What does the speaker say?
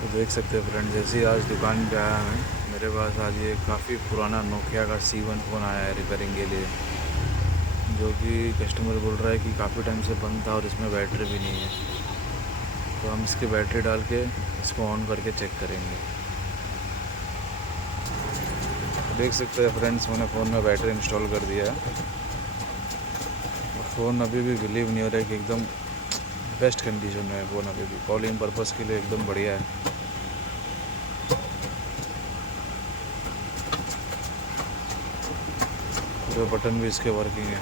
तो देख सकते हैं फ्रेंड, जैसे ही आज दुकान पे आया मैं, मेरे पास आज ये काफ़ी पुराना नोकिया का C1 फ़ोन आया है रिपेयरिंग के लिए, जो कि कस्टमर बोल रहा है कि काफ़ी टाइम से बंद था और इसमें बैटरी भी नहीं है। तो हम इसकी बैटरी डाल के इसको ऑन करके चेक करेंगे। तो देख सकते हैं फ्रेंड्स, मैंने फ़ोन में बैटरी इंस्टॉल कर दिया है और फ़ोन अभी भी बिलीव नहीं हो रहा है कि एकदम बेस्ट कंडीशन में है फ़ोन। अभी भी कॉलिंग पर्पज़ के लिए एकदम बढ़िया है। पूरे बटन भी इसके वर्किंग है।